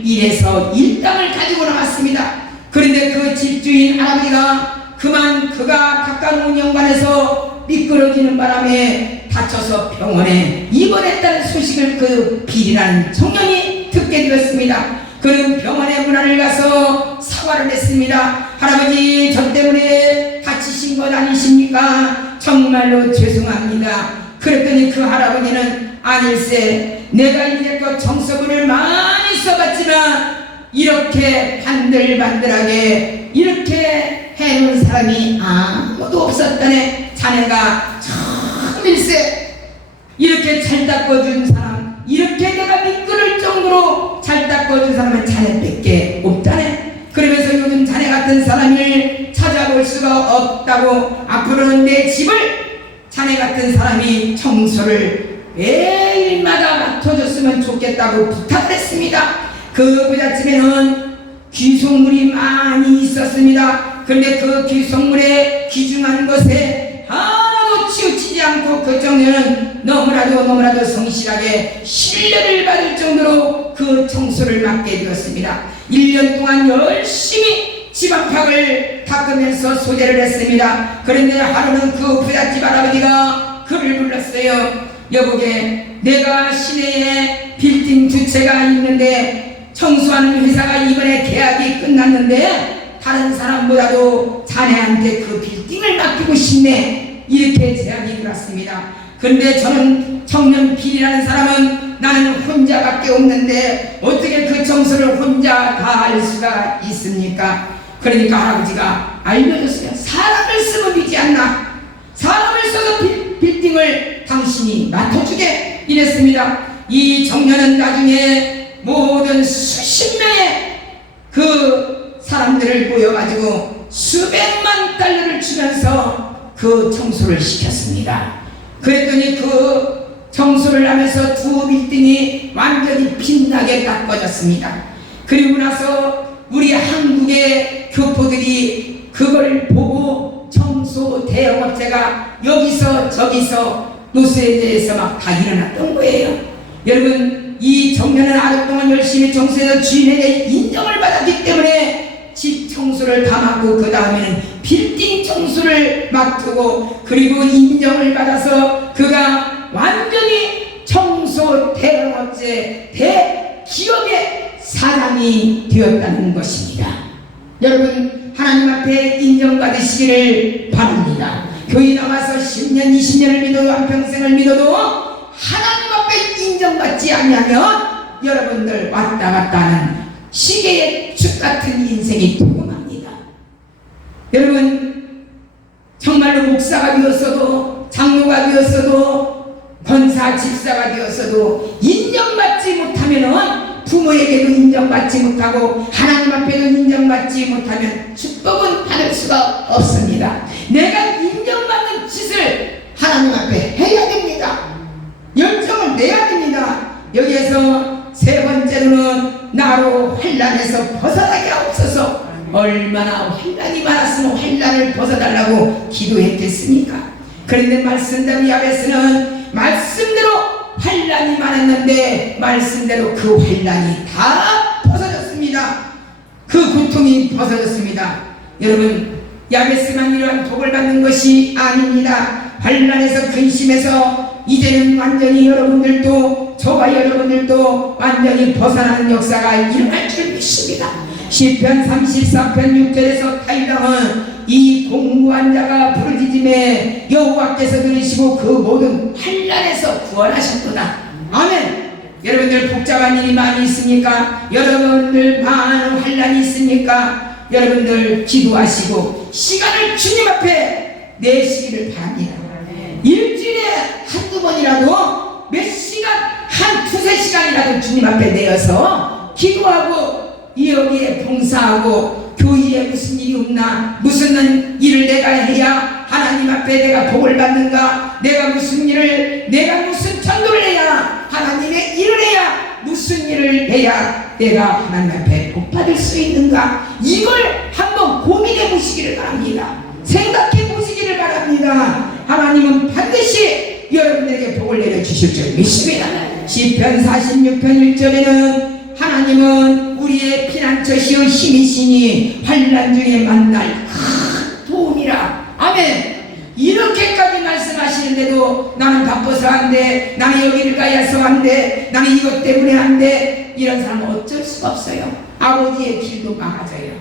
일해서 일당을 가지고 나왔습니다. 그런데 그 집주인 할아버지가 그만 그가 가까운 연관에서 미끄러지는 바람에 다쳐서 병원에 입원했다는 소식을 그 빌이라는 청년이 듣게 되었습니다. 그는 병원의 문안을 가서 사과를 했습니다. 할아버지, 저 때문에 다치신 것 아니십니까? 정말로 죄송합니다. 그랬더니 그 할아버지는 아닐세, 내가 이제껏 정서분을 많이 써봤지만 이렇게 반들반들하게 이렇게 해놓은 사람이 아무도 없었다네. 자네가 처음일세. 이렇게 잘 닦아준 사람, 이렇게 내가 미끄러울 정도로 잘 닦아준 사람은 자네밖에 없다네. 그러면서 요즘 자네 같은 사람을 찾아볼 수가 없다고 앞으로는 내 집을 자네 같은 사람이 청소를 매일마다 맡아줬으면 좋겠다고 부탁을 했습니다. 그 부잣집에는 귀속물이 많이 있었습니다. 그런데 그 귀속물의 귀중한 것에 하나도 치우치지 않고 그 청년은 너무나도 성실하게 신뢰를 받을 정도로 그 청소를 맡게 되었습니다. 1년 동안 열심히 집 안팎을 닦으면서 소재를 했습니다. 그런데 하루는 그 부잣집 할아버지가 그를 불렀어요. 여보게, 내가 시내에 빌딩 2채가 있는데 청소하는 회사가 이번에 계약이 끝났는데 다른 사람보다도 자네한테 그 빌딩을 맡기고 싶네. 이렇게 제안이 들었습니다. 그런데 저는 청년 빌이라는 사람은 나는 혼자밖에 없는데 어떻게 그 청소를 혼자 다 할 수가 있습니까? 그러니까 할아버지가 알려줬어요. 사람을 쓰면 되지 않나? 사람을 써서 빌딩을 당신이 맡아주게 이랬습니다. 이 청년은 나중에 모든 수십 명의 그 사람들을 모여가지고 수백만 달러를 주면서 그 청소를 시켰습니다. 그랬더니 그 청소를 하면서 두 빌딩이 완전히 빛나게 닦아졌습니다. 그리고 나서 우리 한국의 교포들이 그걸 보고 청소 대형업체가 여기서 저기서 노스엔젤레스에서 막 다 일어났던 거예요. 여러분, 이 청년은 오랫동안 열심히 청소해서 주인에게 인정을 받았기 때문에 집 청소를 다 맡고 그 다음에는 빌딩 청소를 맡고 그리고 인정을 받아서 그가 완전히 청소 대업체 대기업의 사장이 되었다는 것입니다. 여러분, 하나님 앞에 인정받으시기를 바랍니다. 교회 나와서 10년 20년을 믿어도 한평생을 믿어도 하나님 앞에 인정받지 아니하면 여러분들 왔다 갔다 하는 시계의 축 같은 인생이 도움합니다. 여러분, 정말로 목사가 되었어도 장로가 되었어도 권사 집사가 되었어도 인정받지 못하면 부모에게도 인정받지 못하고 하나님 앞에도 인정받지 못하면 축복은 받을 수가 없습니다. 내가 인정받는 짓을 하나님 앞에 해야 됩니다. 열정을 내야 됩니다. 여기에서 세 번째로는 나로 환난에서 벗어나게 하옵소서. 얼마나 환난이 많았으면 환난을 벗어달라고 기도했겠습니까? 그런데 말씀대로 야베스는 말씀대로 환난이 많았는데 말씀대로 그 환난이 다 벗어졌습니다. 그 고통이 벗어졌습니다. 여러분, 야베스만 이러한 복을 받는 것이 아닙니다. 환난에서 근심해서 이제는 완전히 여러분들도 저와 여러분들도 완전히 벗어나는 역사가 일어날 줄 믿습니다. 시편 34편 6절에서 다윗왕은 이 공고한 자가 부르짖음에 여호와께서 들으시고 그 모든 환난에서 구원하셨구나. 아멘. 여러분들 복잡한 일이 많이 있습니까? 여러분들 많은 환난이 있습니까? 여러분들 기도하시고 시간을 주님 앞에 내시기를 바랍니다. 일주일에 한두 번이라도 몇 시간, 한 두세 시간이라도 주님 앞에 내어서 기도하고 여기에 봉사하고 교회에 무슨 일이 없나, 무슨 일을 내가 해야 하나님 앞에 내가 복을 받는가, 내가 무슨 전도를 해야 하나님의 일을 해야 무슨 일을 해야 내가 하나님 앞에 복 받을 수 있는가, 이걸 한번 고민해 보시기를 바랍니다. 생각해 보시기를 바랍니다. 하나님은 반드시 여러분에게 복을 내려주실 줄 믿습니다. 시편 46편 1절에는 하나님은 우리의 피난처시요 힘이시니 환난 중에 만날 큰 도움이라. 아멘. 이렇게까지 말씀하시는데도 나는 바빠서 안 돼, 나는 여기를 가야서 안 돼, 나는 이것 때문에 안 돼, 이런 사람은 어쩔 수가 없어요. 아버지의 길도 막아져요.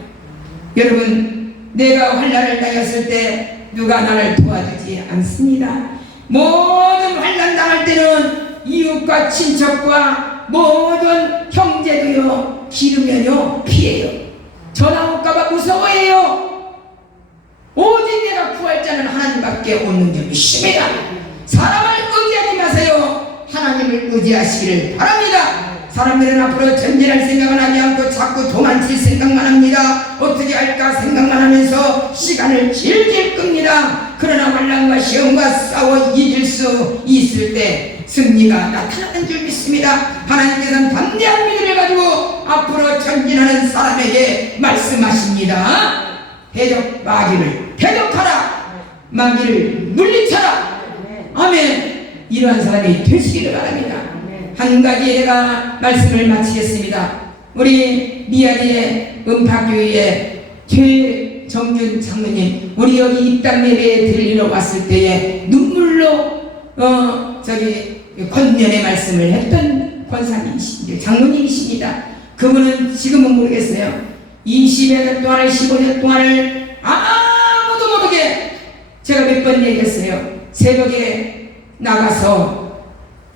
여러분, 내가 환난을 당했을 때 누가 나를 도와주지 않습니다. 모든 환난 당할 때는 이웃과 친척과 모든 형제도요 기르면요 피해요. 전화 올까봐 무서워해요. 오직 내가 구할 자는 하나님밖에 없는 줄 믿습니다. 사람을 의지하지 마세요. 하나님을 의지하시기를 바랍니다. 사람들은 앞으로 전진할 생각은 하지 않고 자꾸 도망칠 생각만 합니다. 어떻게 할까 생각만 하면서 시간을 질질 끕니다. 그러나 환난과 시험과 싸워 이길 수 있을 때 승리가 나타나는 줄 믿습니다. 하나님께서는 담대한 믿음을 가지고 앞으로 전진하는 사람에게 말씀하십니다. 마귀를 대적하라, 마귀를 물리쳐라. 아멘. 이러한 사람이 되시기를 바랍니다. 한 가지 내가 말씀을 마치겠습니다. 우리 미야기의 음파교회의 최정윤 장로님, 우리 여기 입당 예배에 들리러 왔을 때에 눈물로 권면의 말씀을 했던 권사님이십니다. 장로님이십니다. 그분은 지금은 모르겠어요. 20여 년 동안을 15년 동안을 아무도 모르게 제가 몇 번 얘기했어요. 새벽에 나가서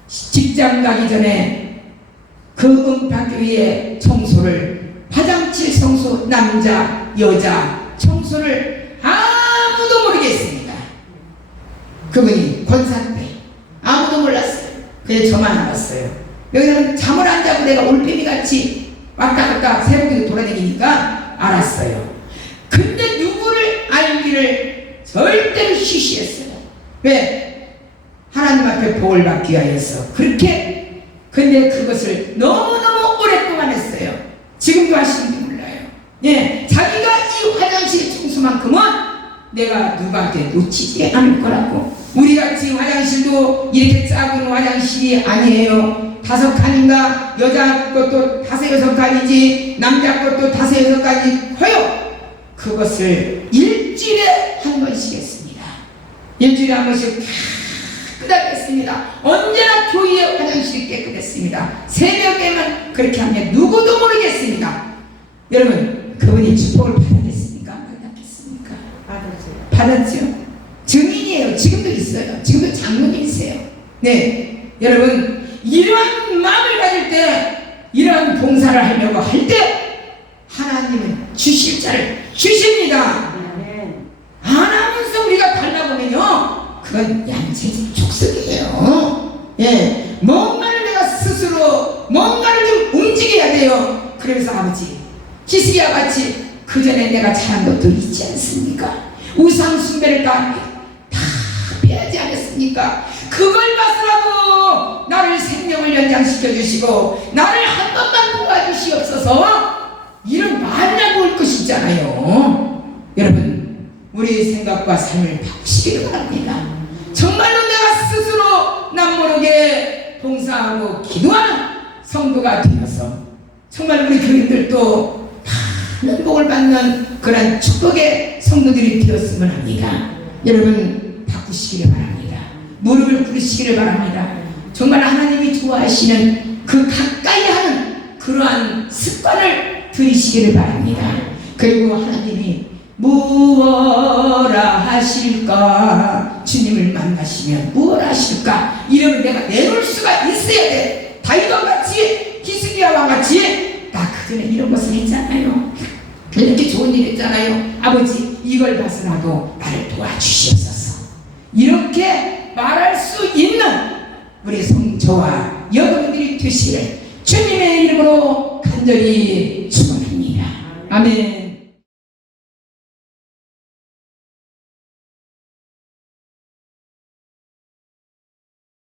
직장 가기 전에 그 음파교회의 청소를, 화장실 청소, 남자 여자 청소를 아무도 모르게 했습니다. 그분이 권사인데 아무도 몰랐어요. 그냥 저만 알았어요. 여기서는 잠을 안 자고 내가 올빼미같이 왔다 갔다 새벽에도 돌아다니니까 알았어요. 근데 누구를 알기를 절대로 시시했어요. 왜? 하나님 앞에 복을 받기 위하여서 그렇게. 근데 그것을 너무너무 오랫동안 했어요. 지금도 하시는지 몰라요. 예, 자기가 이 화장실 청소만큼은 내가 누구한테 놓치지 않을 거라고. 우리같이 화장실도 이렇게 작은 화장실이 아니에요. 5칸인가, 여자 것도 5, 6칸이지 남자 것도 5, 6칸이 커요. 그것을 일주일에 한 번 일주일에 한 번씩 깨끗하겠습니다. 언제나 교회의 화장실이 깨끗했습니다. 새벽에만 그렇게 하면 누구도 모르겠습니다. 여러분, 그분이 축복을 받았겠습니까? 받았겠습니까? 받았죠. 증인이에요. 지금도 있어요. 지금도 장로님이세요. 네, 여러분, 이러한 마음을 가질 때, 이러한 봉사를 하려고 할 때 하나님은 주실 자를 주십니다. 안 하면서 우리가 달라보면요, 그건 양체적 족속이에요. 예, 뭔가를 내가 스스로 뭔가를 좀 움직여야 돼요. 그러면서 아버지, 히스기야 같이 그 전에 내가 잘한 것도 있지 않습니까? 우상 숭배를 다 빼야지 않았습니까? 그걸 봐서라도 나를 생명을 연장시켜 주시고 나를 한 번만 도와주시옵소서, 이런 말이라고 올 것이 있잖아요. 여러분, 우리의 생각과 삶을 바꾸시기를 바랍니다. 정말로 내가 스스로 남모르게 봉사하고 기도하는 성도가 되어서 정말 우리 교인들도 많은 복을 받는 그런 축복의 성도들이 되었으면 합니다. 여러분, 바꾸시기를 바랍니다. 무릎을 꿇으시기를 바랍니다. 정말 하나님이 좋아하시는 그 가까이 하는 그러한 습관을 들이시기를 바랍니다. 그리고 하나님이 무엇라 하실까, 주님을 만나시면 무엇라 하실까, 이러면 내가 내놓을 수가 있어야 돼. 다윗과 같이, 히스기야와 같이 나 그전에 이런 것을 했잖아요. 이렇게 좋은 일 했잖아요. 아버지, 이걸 봐서라도 나를 도와주시옵소서, 이렇게 말할 수 있는 우리 성저와 여러분들이 되시기를 주님의 이름으로 간절히 축원합니다. 아멘.